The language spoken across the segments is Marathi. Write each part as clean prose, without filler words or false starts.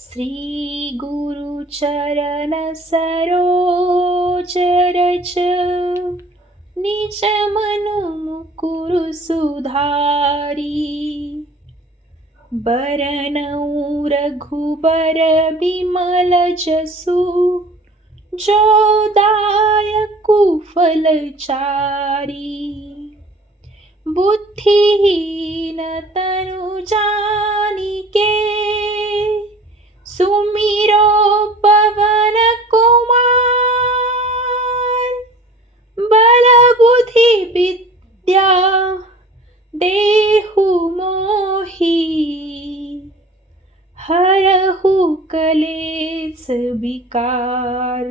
श्री गुरु चरण सरोज रज, निज मनु मुकुरु सुधारी। बरनउँ रघुबर बिमल जसु, जो दायकु फलचारी। बुद्धिहीन तनु जानिके, सुमिरो पवन कुमार। बल बुद्धि विद्या देहु मोहि, हरहु कलेस विकार।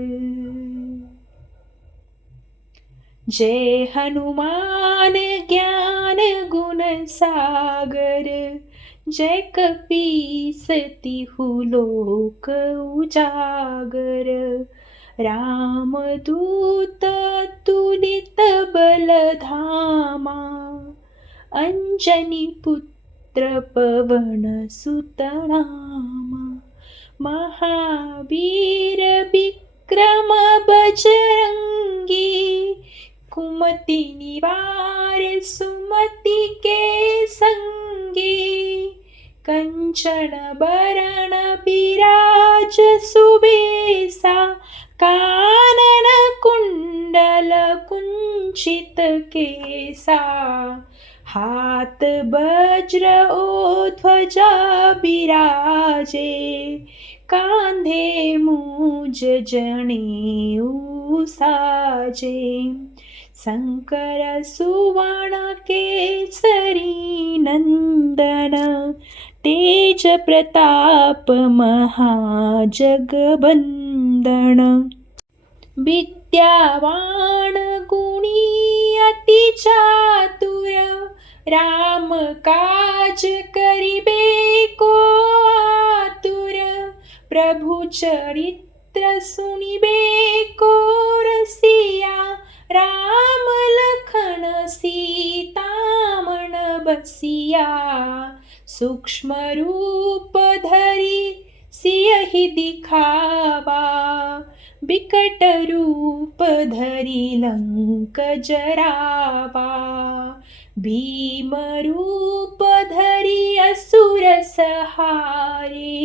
जय हनुमान ज्ञान गुण सागर, जय कपीस तिहु लोक उजागर। रामदूत अतुलित बल धामा, अंजनी पुत्र पवन सुत नामा। महावीर विक्रम बजरंगी, कुमति निवार सुमति के संगी। कंचन बरन बिराज सुबेसा, कानन कुंडल कुंचित केसा। हाथ वज्र ओ ध्वजा बिराजे, कांधे मूज जनेऊ साजे। शंकर सुवन केसरी नंदन, तेज प्रताप महाजगबंदन। विद्यावान गुणी अति चातुर, राम काज करिबे को आतुर। प्रभु चरित्र सुनिबे को रसिया, राम लखन सीता मन बसिया। सूक्ष्म रूप धरि सियहि दिखावा, बिकट रूप धरि लंक जरावा। भीम रूप धरि असुर सहारे,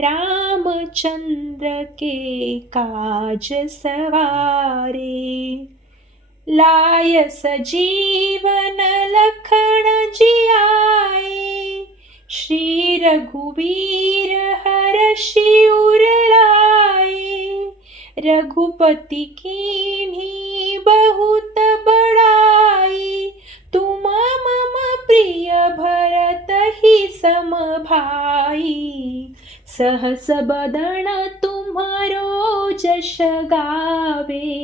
रामचंद्र के काज सवारे। लाय सजीवन लखन जियाए, श्री रघुवीर हरषि उर लाए। रघुपति कीन्ही बहुत बड़ाई, तुम मम प्रिय भरतहि सम भाई। सहस बदन तुम्हरो जस गावे,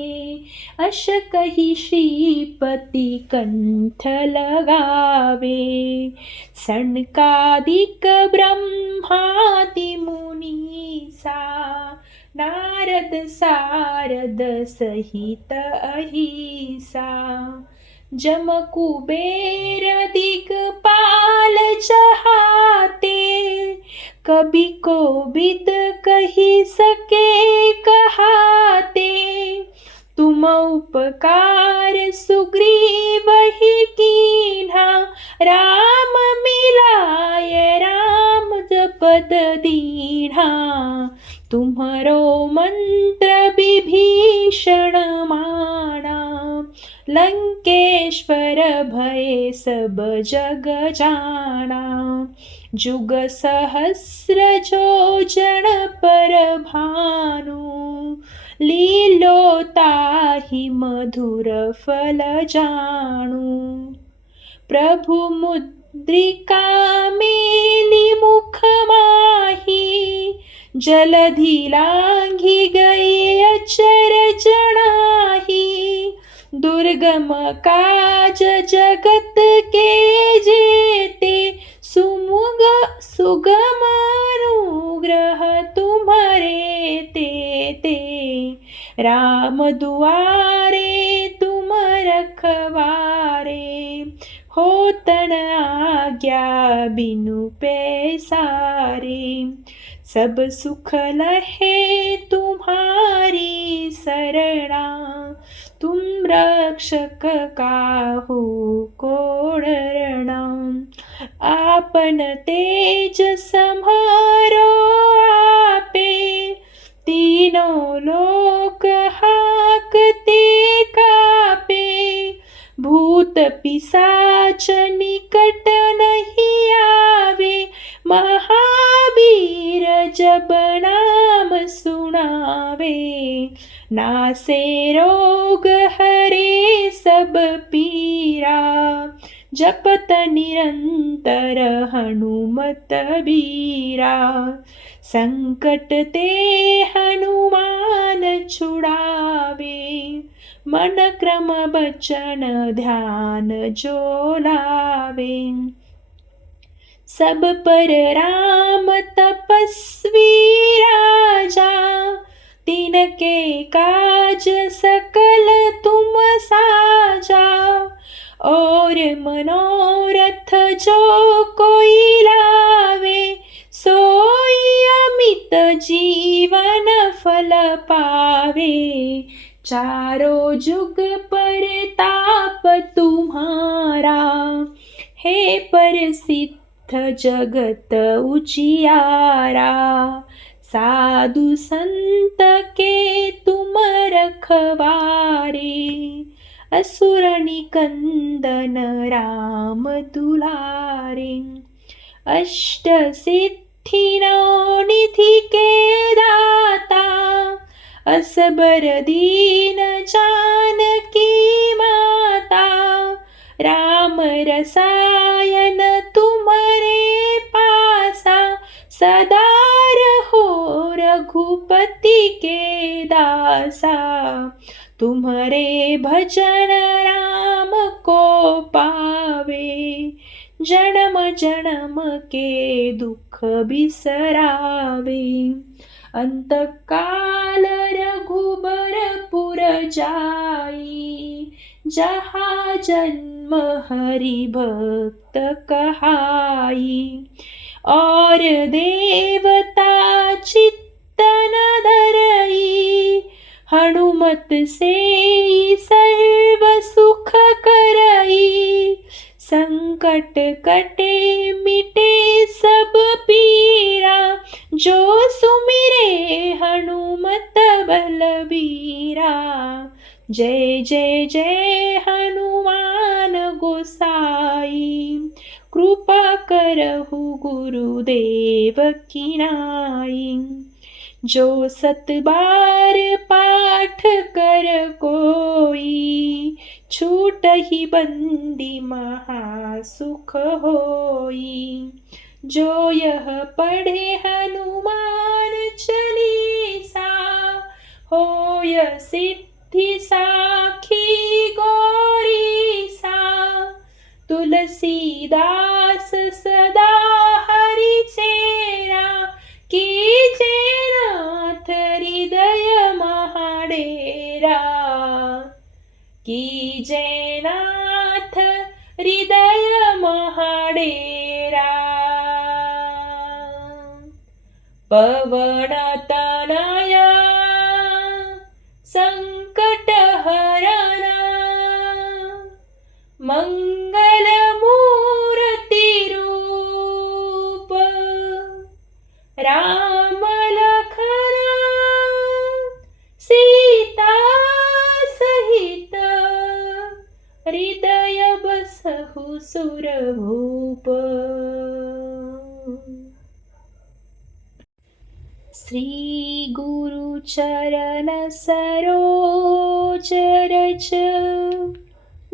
अस कहि श्रीपति कंठ लगावे। सनकादिक ब्रह्मादि मुनीसा, नारद सारद सहित अहिसा। जम कुबेर दिगपाल चहाते, कबि कोबिद कहि सके कहाते। तुम उपकार सुग्रीवहि कीन्हा, राम मिलाय रामपद दीन्हा। तुम्हरो मंत्र विभीषण माना, लंकेश्वर भय सब जग जाना। जुग सहस्र जो जन पर भानु, लीलो ताहि मधुर फल जानू। प्रभु मुद्रिका मेली मुख माही, जलधि लांघि गए अचर जनाही। दुर्गम काज जगत के जेते, सुगम अनुग्रह तुम्हारे तेते। राम दुआरे तुम रखवारे, हो तन आज्ञा बिनु पैसारे। सब सुख लहे तुम्हारी सरणा, तुम रक्षक काहू को डरना। आपन तेज सम्हारो आपे, तीनों लोक हाकते कापे। भूत पिशाच निकट नहीं आवे, महावीर जब नाम सुनावे। नासे रोग हरे सब पीरा, जपत निरंतर हनुमत बीरा। संकट ते हनुमान छुड़ावे, मन क्रम बचन ध्यान जो लावे। सब पर राम तपस्वी राजा, तिनके काज सकल तुम साजा। और मनोरथ जो कोई लावे, सोई अमित जीवन फल पावे। चारों जुग परताप तुम्हारा, हे प्रसिद्ध जगत उजियारा। साधु संत के तुम रखवारे, असुर निकंदन राम दुलारे। अष्ट सिद्धि नौ निधि के दाता, असबर दीन जानकी माता। राम रसायन तुम्हारे पासा, सदा रहो रघुपति के दासा। तुम्हारे भजन राम को पावे, जन्म जन्म के दुख बिसरावे। अंत काल रघुबरपुर जाई, जहाँ जन्म हरि भक्त कहाई। और देवता चित्तन धरई, हनुमत से सर्व सुख करई। संकट कटे मिटे सब पीरा, जो सुमिरे हनुमत बलबीरा। जय जय जय हनुमान गोसाई, कृपा करहु गुरुदेव की नाई। जो सत बार पाठ कर कोई, छूटहि बंदी महासुख होई। जो यह पढ़े हनुमान चालीसा, होय सिद्धि साखी गौरीसा। तुलसीदास सदा हरि चेरा, कीजे नाथ हृदय महाडेरा। कीजे नाथ हृदय महाडेरा। पवन तनया संकट हरना, मंगल मूर्ति रूप। राम लखन सीता सहित, हृदय बसहु सुरभूप। श्री गुरु चरण सरोज रज,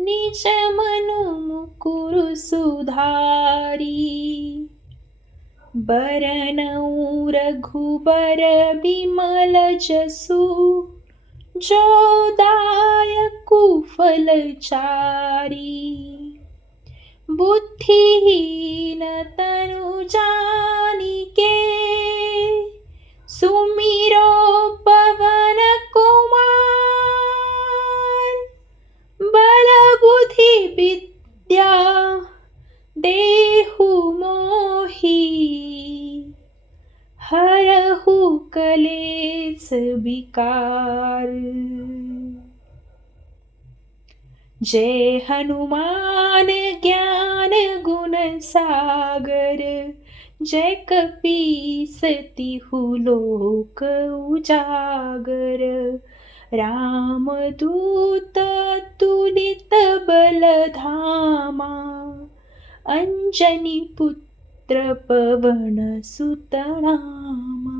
निज मनु मुकुरु सुधारी। बरनउँ रघुबर बिमल जसु, जो दायकु फलचारी। बुद्धिहीन तनु जानिके, सुमिरो पवन कुमार। बल बुद्धि विद्या हरहु कलेस विकार। जय हनुमान ज्ञान गुण सागर, जय कपीस तिहु लोक उजागर। रामदूत अतुलित बल धामा, अंजनी पुत्र पवन सुत नामा।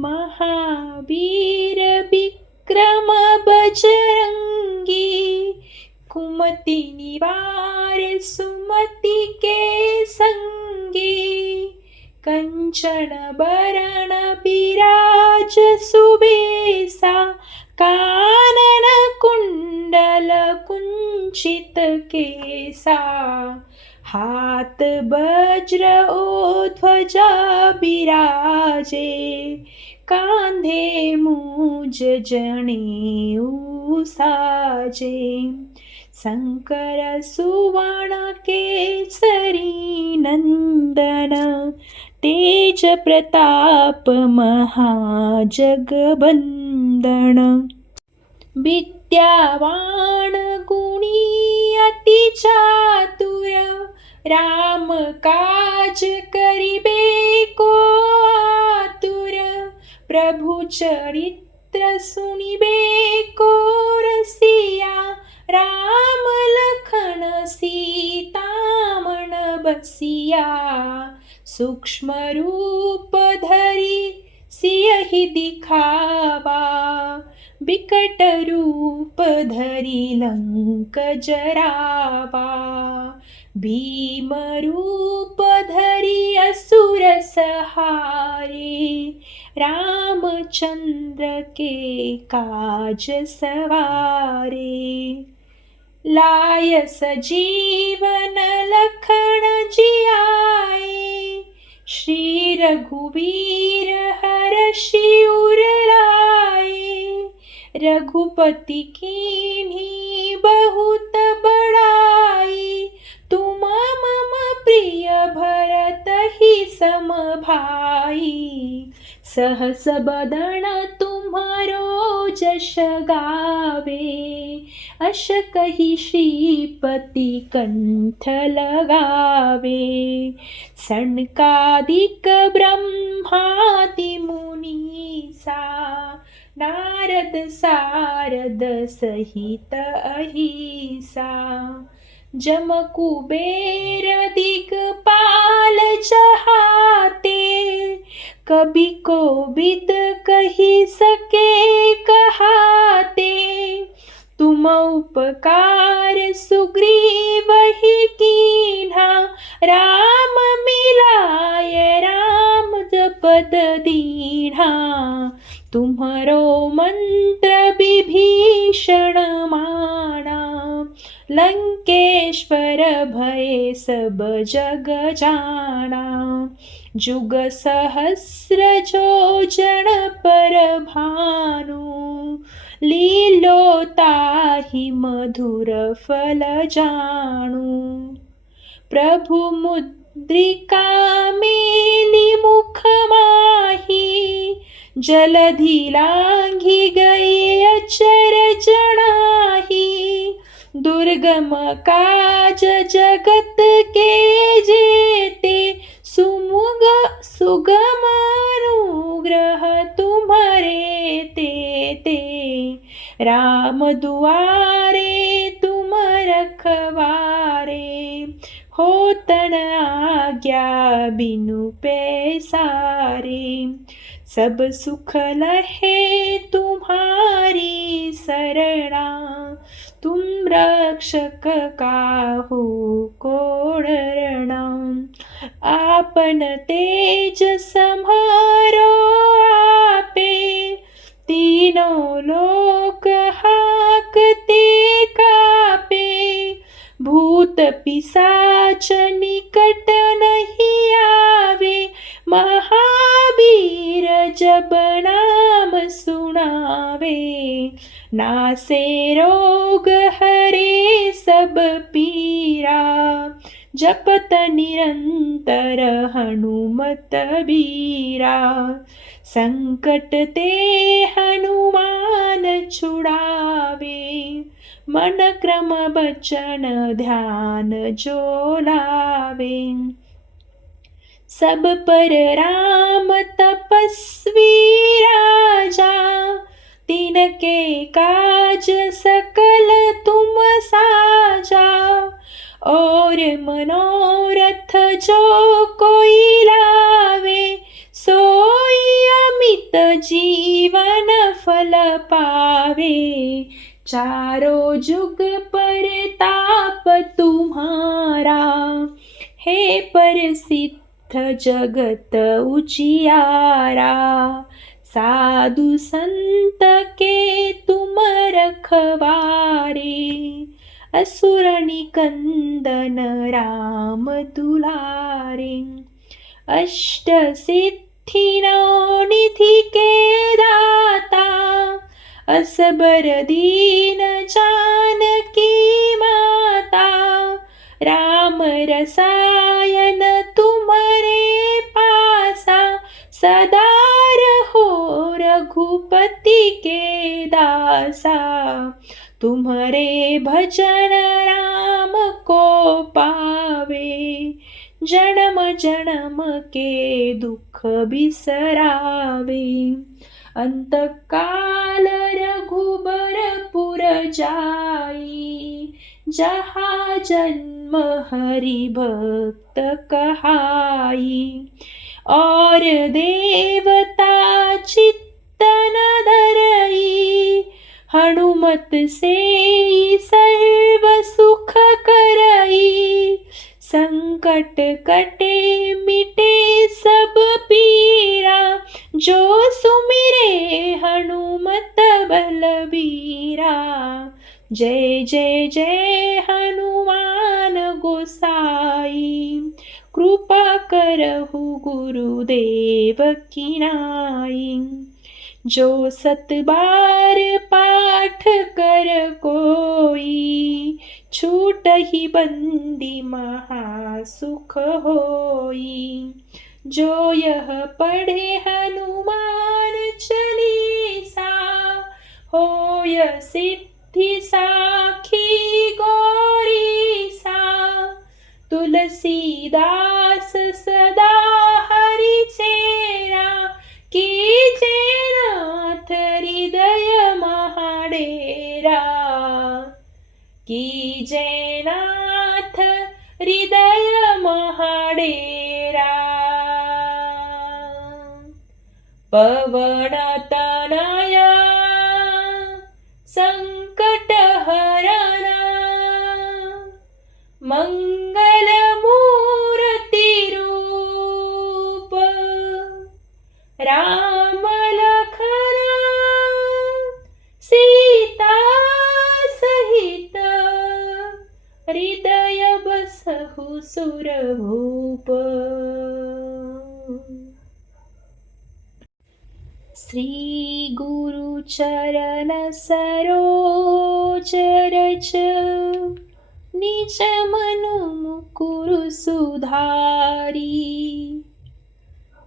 महावीर विक्रम बजरंगी, कुमति निवार सुमति के संगी। कंचन बरन बिराज सुबेसा, कानन कुंडल कुंचित केसा। हाथ वज्र ओ ध्वजा बिराजे, कांधे मूज जनेऊ साजे। शंकर सुवन केसरी नंदन, तेज प्रताप महाजगबंदन। विद्यावान गुणी अति चातुर, राम काज करिबे को आतुर। प्रभु चरित्र सुनिबे को रसिया, राम लखन सीता मन बसिया। सूक्ष्म रूप धरि सियहि दिखावा, बिकट रूप धरि लंक जरावा। भीम रूप धरि असुर सहारे, रामचंद्र के काज सवारे। लाय सजीवन लखन जियाए, श्री रघुवीर हरषि उर लाए। रघुपति कीन्ही बहुत बड़ाई, तुम मम प्रिय भरतहि सम भाई। सहस बदन तुम्हरो जस गावे, अस कहि श्रीपति कंठ लगावे। सनकादिक ब्रह्मादि मुनीसा, नारद सारद सहित अहिसा। जम कुबेर दिगपाल चहाते, कबि कोबिद कहि सके कहाते। तुम उपकार सुग्रीवहि कीन्हा, राम मिलाय रामपद दीन्हा। तुम्हरो मंत्र विभीषण माना, लंकेश्वर भय सब जग जाना। जुग सहस्र जो जन पर भानु, लीलो ताहि मधुर फल जानू। प्रभु मुद्रिका मेली मुख माही, जलधि लांघि गए अचर जनाही। दुर्गम काज जगत के जेते, सुगम अनुग्रह तुम्हरे तेते। राम दुआरे तुम रखवारे, होत न आज्ञा बिनु पैसारे। सब सुख लहे तुम्हारी सरणा, तुम रक्षक काहू को डरना। आपन तेज सम्हारो आपे, तीनों लोक हाकते कापे। भूत पिशाच निकट नहीं आवे, महावीर जब नाम सुनावे। नासे रोग हरे सब पीरा, जपत निरंतर हनुमत बीरा। संकट ते हनुमान छुड़ावे, मन क्रम बचन ध्यान जो लावे। सब पर राम तपस्वी राजा, तिनके काज सकल तुम साजा। और मनोरथ जो कोई लावे, सोई अमित जीवन फल पावे। चारों जुग परताप तुम्हारा, हे प्रसिद्ध जगत उजियारा। साधु संत के तुम रखवारे, असुर निकंदन राम दुलारे। अष्ट सिद्धि नौ निधि के दाता, असबर दीन जानकी माता। राम रसायन तुम्हारे पासा, सदा रहो रघुपति के दासा। तुम्हारे भजन राम को पावे, जन्म जन्म के दुख बिसरावे। अंत काल रघुबरपुर जाई, जहाँ जन्म हरि भक्त कहाई। और देवता चित्तन धरई, हनुमत से सर्व सुख करई। संकट कटे मिटे सब पीरा, जो सुमिरे हनुमत बलबीरा। जय जय जय हनुमान गोसाई, कृपा करहु गुरुदेव की नाई। जो सत बार पाठ कर कोई, छूटहि बंदी महा सुख होई। जो यह पढ़े हनुमान चालीसा, होय सिद्धि साखी गौरीसा। तुलसीदास सदा हरि चेरा, कीजे नाथ हृदय महाडेरा। कीजे नाथ हृदय महाडेरा। पवन तनया संकट हरना, मंगल मूर्ति रूप। राम लखन सीता सहित, हृदय बसहु सुरभूप। श्री गुरु चरण सरोज रज, निज मनु मुकुरु सुधारी।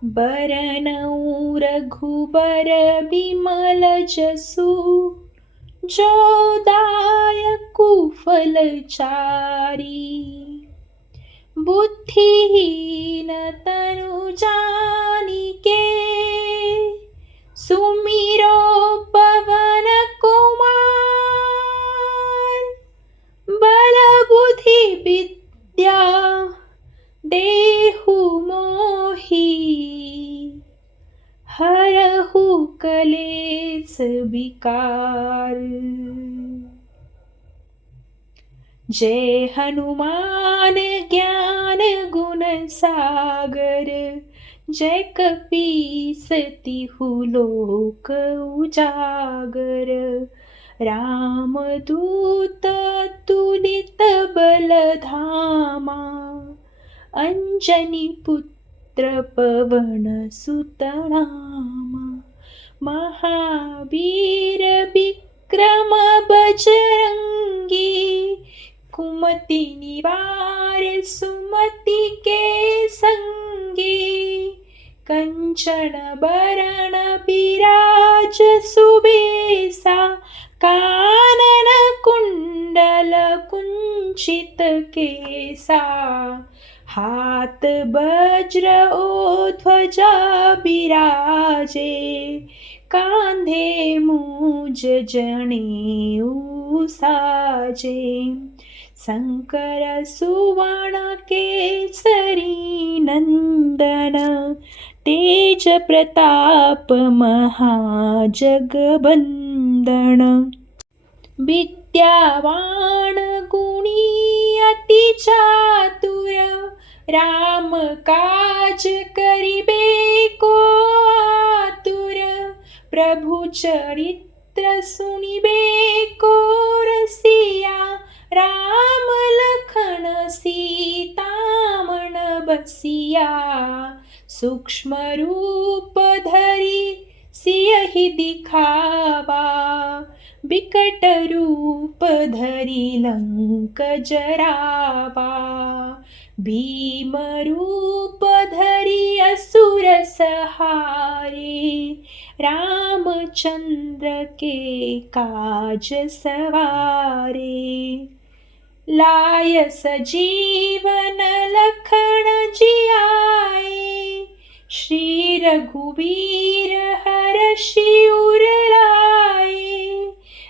बरनउँ रघुबर बिमल जसु, जो दायकु फल चारी। बुद्धिहीन तनु जानिके, सुमिरो पवन कुमार। बल बुद्धि विद्या देहु मोहि, हरहु कलेस विकार। जय हनुमान ज्ञान गुण सागर, जय कपीस तिहु लोक उजागर। राम दूत तुलित बल धामा, अंजनी पुत्र पवन सुत नामा। महावीर विक्रम बजरंगी, कुमति निवार सुमति के संगी, कंचन बरन बिराज सुबेसा, कानन कुंडल कुंचित केसा, हाथ वज्र ओ ध्वजा बिराजे, कांधे मूज जनेऊ साजे, शंकर सुवर्ण केसरी नंदन, तेज प्रताप महाजगबंदन, विद्यावान गुणी अति चातुर, राम काज करिबे को आतुर, प्रभु चरित्र सुनिबे को रसिया, राम लखन सीता मन बसिया, सूक्ष्म रूप धरि सियहि दिखावा, बिकट रूप धरि लंक जरावा, भीम रूप धरि असुर सहारे, रामचंद्र के काज सवारे, लाय सजीवन लखन जियाए, श्री रघुवीर हर्षि उर लाए,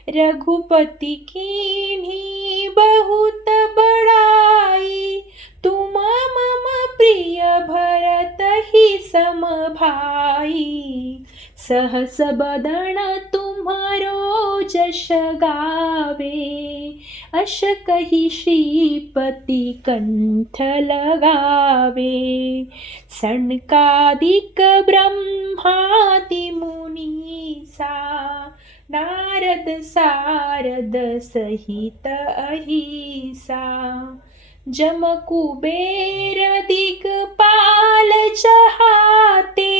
रघुपति कीन्ही बहुत बड़ाई, तुम मम प्रिय भरतहि सम भाई, सहस बदन तुम्हारो जश गावे, अश कहि श्रीपति कंठ लगावे, सनकादिक ब्रह्मादि मुनीसा, नारद सारद सहित अहिसा, जम कुबेर दिगपाल चहाते,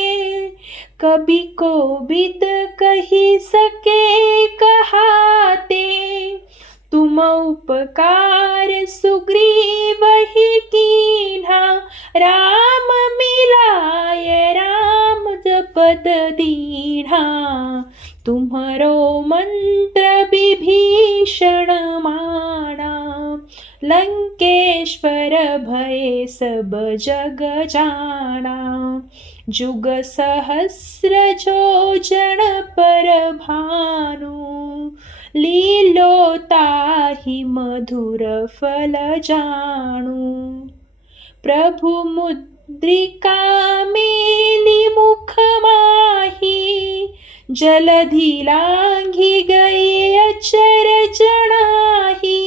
कबि कोबिद कहि सके कहाते, तुम उपकार सुग्रीवहि कीन्हा, राम मिलाय राम जपत दीन्हा, तुम्हरो मंत्र विभीषण माना, लंकेश्वर भय सब जग जाना, जुग सहस्र जो जन पर भानु, लीलो ताहि मधुर फल जानु, प्रभु मुद्रिका मेली मुख माही, जलधि लांघि गए अचर जनाही,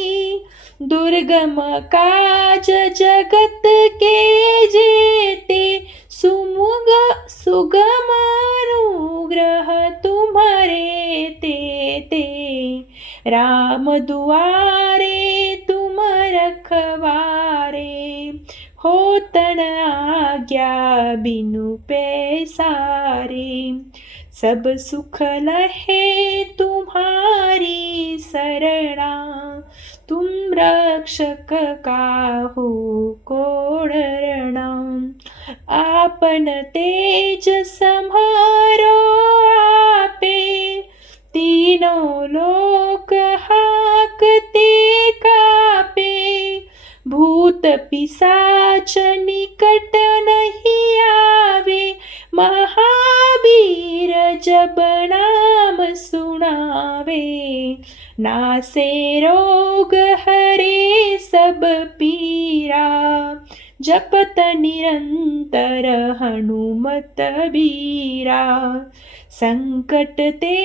दुर्गम काज जगत के जेते, सुगम अनुग्रह तुम्हारे तेते, राम दुआरे तुम रखवारे, होतन आज्ञा बिनु पैसारे, सब सुख लहे तुम्हारी सरणा, तुम रक्षक काहू को डरना, आपन तेज सम्हारो आपे, तीनों लोक हाकते कापे, भूत पिशाच निकट नहीं आवे, महावीर जब नाम सुनावे, नासे रोग हरे सब पीरा, जपत निरंतर हनुमत बीरा, संकट ते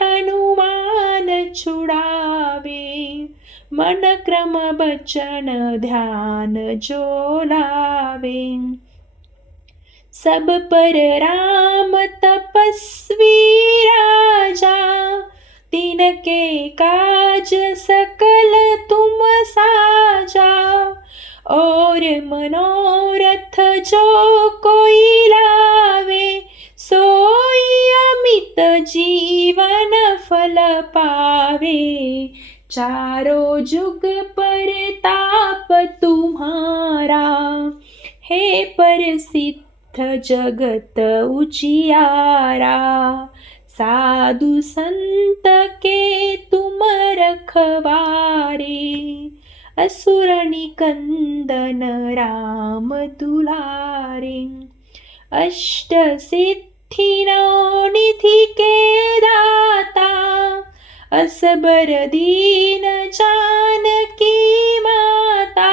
हनुमान छुड़ावे, मन क्रम बचन ध्यान जो लावे, सब पर राम तपस्वी राजा, तिनके काज सकल तुम साजा, और मनोरथ जो कोई लावे, सोई अमित जीवन फल पावे, चारों जुग परताप तुम्हारा, हे प्रसिद्ध जगत उजियारा। साधु संत के तुम रखवारे, असुर निकंदन राम दुलारे। अष्ट सिद्धि नौ निधि के दाता, असबर दीन जानकी माता।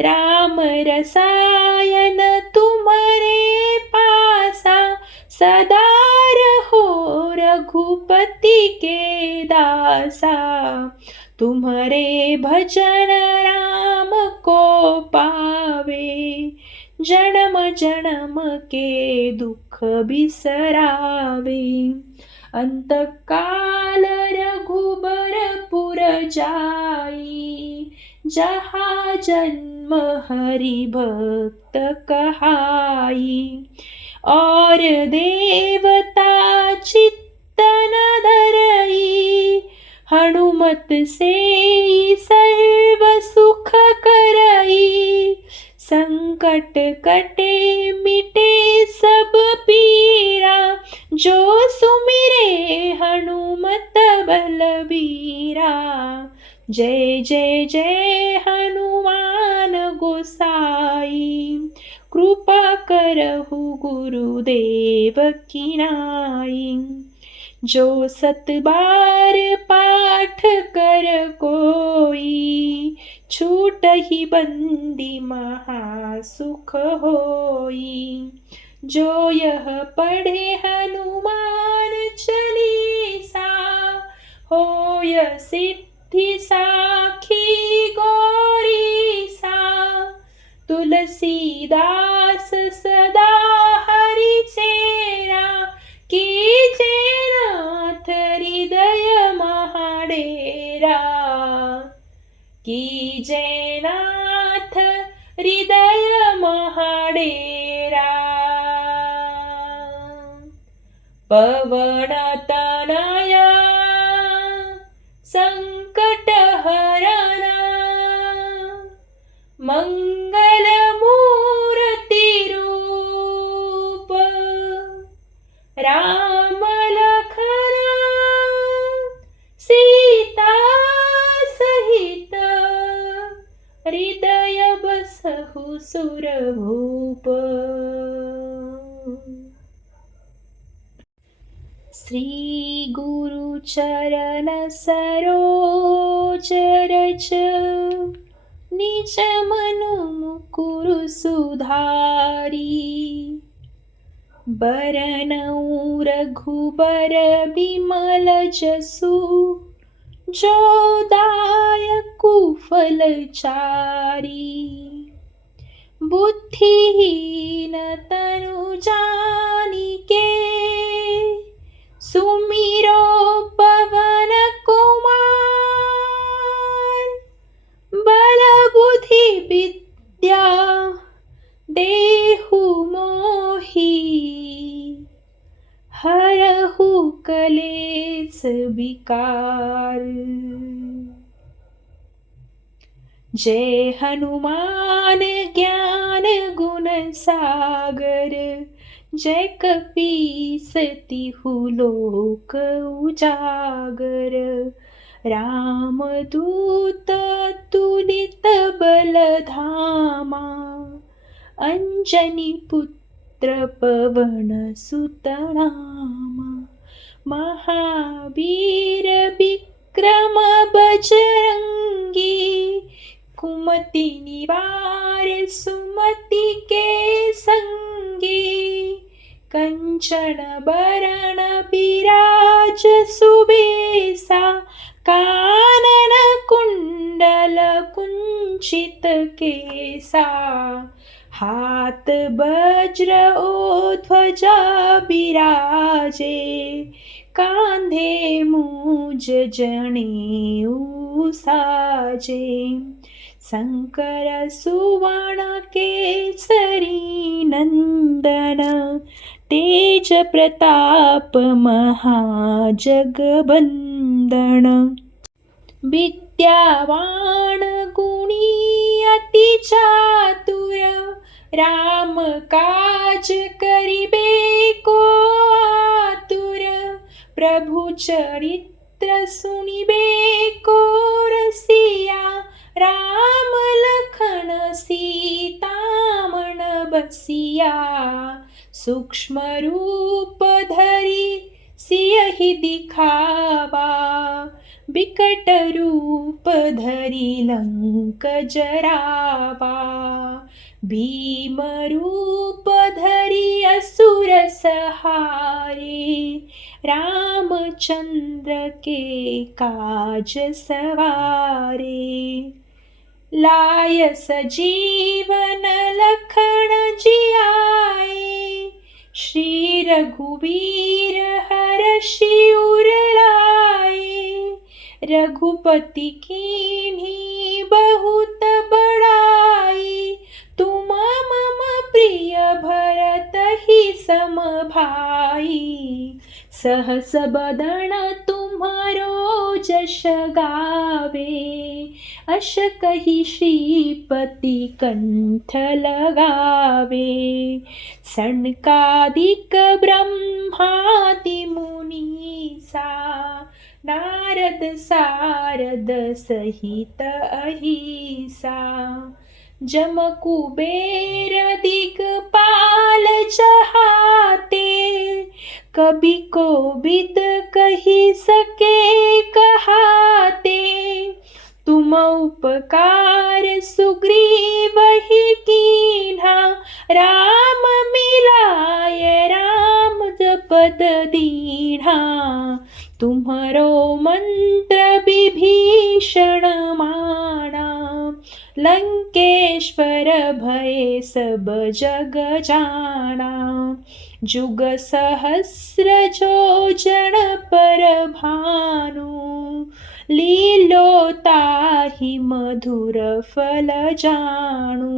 राम रसायन तुम्हारे पासा, सदा रहो रघुपति के दासा। तुम्हारे भजन राम को पावे, जन्म जन्म के दुख बिसरावे। अंत काल रघुबरपुर जाई, जहाँ जन्म हरि भक्त कहाई। और देवता चित्तन धरई, हनुमत से सर्व सुख करई। संकट कटे मिटे सब पीरा, जो सुमिरे हनुमत बलबीरा। जय जय जय हनुमान गोसाई, कृपा करहु गुरुदेव की नाई। जो सत बार पाठ कर कोई, छूटहि बंदी महा सुख होई। जो यह पढ़े हनुमान चालीसा, होय सिद्धि साखी गौरीसा। तुलसीदास सदा हरि चेरा, कीजे नाथ हृदय महाडेरा। कीजे नाथ हृदय महाडेरा। पवन तनया संकट हरना, मंगल मूर्ति रूप। राम लखन सीता सहित, हृदय बसहु सुरभूप। श्री गुरु चरण सरोज रज, निज मनु मुकुरु सुधारी। बरनउँ रघुबर बिमल जसु, जो दायकु फलचारी। बुद्धिहीन तनु जानिके, सुमिरो पवन कुमार। बल बुद्धि विद्या देहु मोहि, हरहु कलेस विकार। जय हनुमान ज्ञान गुण सागर, जय कपीस तिहु लोक उजागर। राम दूत तुलित बल धामा, अंजनी पुत्र पवन सुत नामा। महावीर विक्रम बजरंगी, कुमति निवार सुमति के संगी। कंचन बरन बिराज सुबेसा, कानन कुंडल कुंचित केसा। हाथ वज्र ओ ध्वजा बिराजे, कांधे मूज जनेऊ साजे। शंकर सुवन केसरी नंदन, तेज प्रताप महाजगबंदन। विद्यावान गुणी अति चातुर, राम काज करिबे को आतुर, प्रभु चरित्र सुनिबे को रसिया, राम लखन सीता मन बसिया, सूक्ष्म रूप धरि सियहि दिखावा, बिकट रूप धरि लंक जरावा, भीम रूप धरि असुर सहारे, रामचंद्र के काज सवारे, लाय सजीवन लखन जियाए, श्री रघुवीर हर्षि उर लाए, रघुपति कीन्ही बहुत बड़ाई, तुम मम प्रिय भरतहि सम भाई, सहस बदन तुम्हारो जश गावे, अश कहि श्रीपति कंठ लगावे, सनकादिक ब्रह्मादि मुनीसा, नारद सारद सहित अहिसा, जम कुबेर दिगपाल चहाते, कबि कोबिद कहि सके कहाते, तुम उपकार सुग्रीवहि कीन्हा, राम मिलाय राम जपत दीन्हा, तुम्हरो मंत्र विभीषण माना, लंकेश्वर भय सब जग जाना, जुग सहस्र जो जन पर भानु, लीलो ताहि मधुर फल जानु,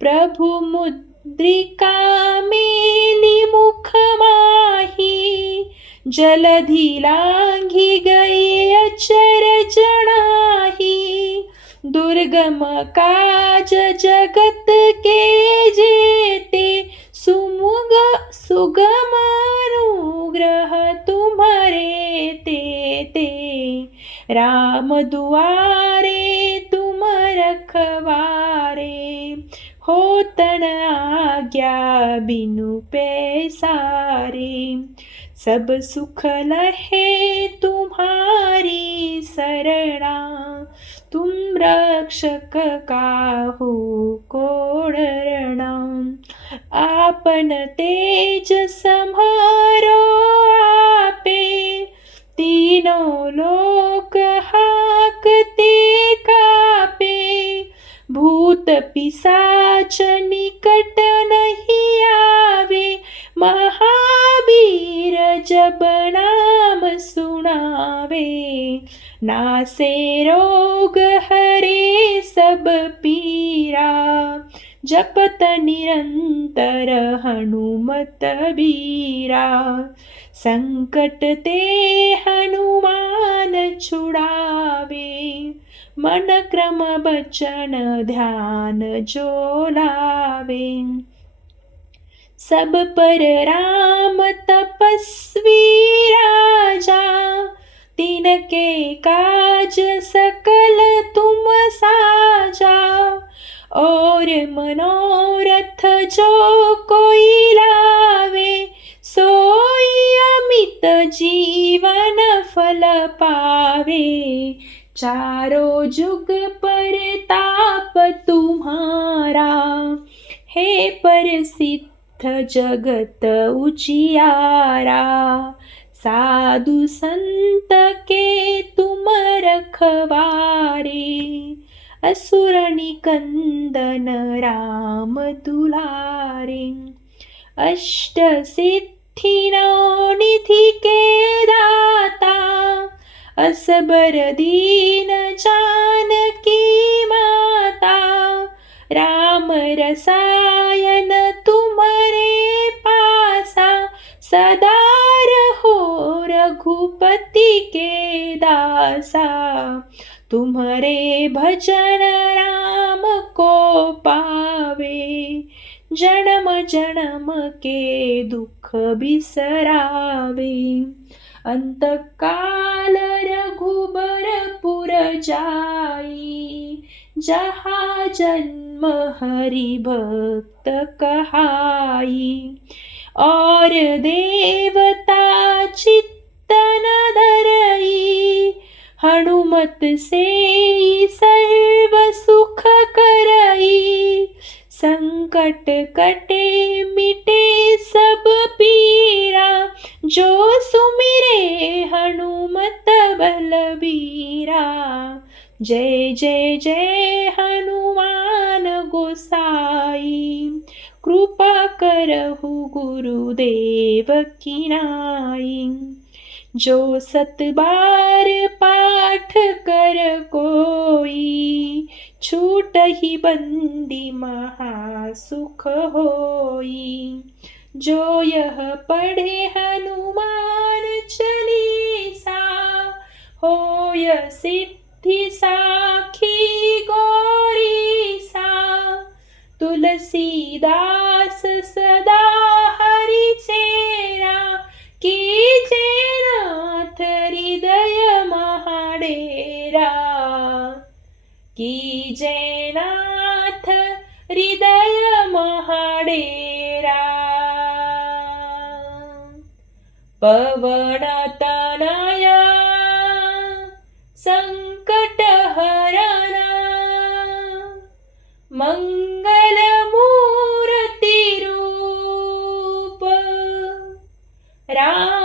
प्रभु मुद्रिका मेली मुख माही, जलधि लांघि गए अचर जनाही, दुर्गम काज जगत के जेते, सुगम अनुग्रह तुम्हारे तेते, राम दुआरे तुम रखवारे, होतन आज्ञा बिनु पैसारे, सब सुख लहे तुम्हारी सरणा, तुम रक्षक काहू को डरना, आपन तेज सम्हारो आपे, तीनों लोक हाकते कापे, भूत पिशाच निकट नहीं आवे, महावीर जब नाम सुनावे, नासे रोग हरे सब पीरा, जपत निरंतर हनुमत बीरा, संकट ते हनुमान छुड़ावे, मन क्रम बचन ध्यान जो लावे, सब पर राम तपस्वी राजा, तिनके काज सकल तुम साजा, और मनोरथ जो कोई लावे, सोई अमित जीवन फल पावे, चारों जुग परताप तुम्हारा, हे प्रसिद्ध जगत उजियारा, साधु संत के तुम रखवारे, असुर निकंदन राम दुलारे, अष्ट सिद्धि नौ निधि के दाता, असबर दीन जानकी माता, राम रसायन तुम्हारे पासा, सदा रहो रघुपति के दासा, तुम्हारे भजन राम को पावे, जन्म जन्म के दुख बिसरावे। अंतकाल रघुबरपुर जाई, जहाँ जन्म हरि भक्त कहाई। और देवता चित्तन धरई, हनुमत से सर्व सुख करई। संकट कटे मिटे सब पीरा, जो सुमिरे हनुमत बलबीरा। जय जय जय हनुमान गोसाई, कृपा करहु गुरुदेव की नाई। जो 7 बार पाठ कर कोई, छूटहि बंदी महासुख होई। जो यह पढ़े हनुमान चालीसा, होय सिद्धि साखी गौरीसा। तुलसीदास सदा हरि चेरा, कीजे नाथ हृदय महाडेरा। कीजे नाथ हृदय महाडेरा। पवन तनया संकट हरना, मंगल मूर्ति रूप, राम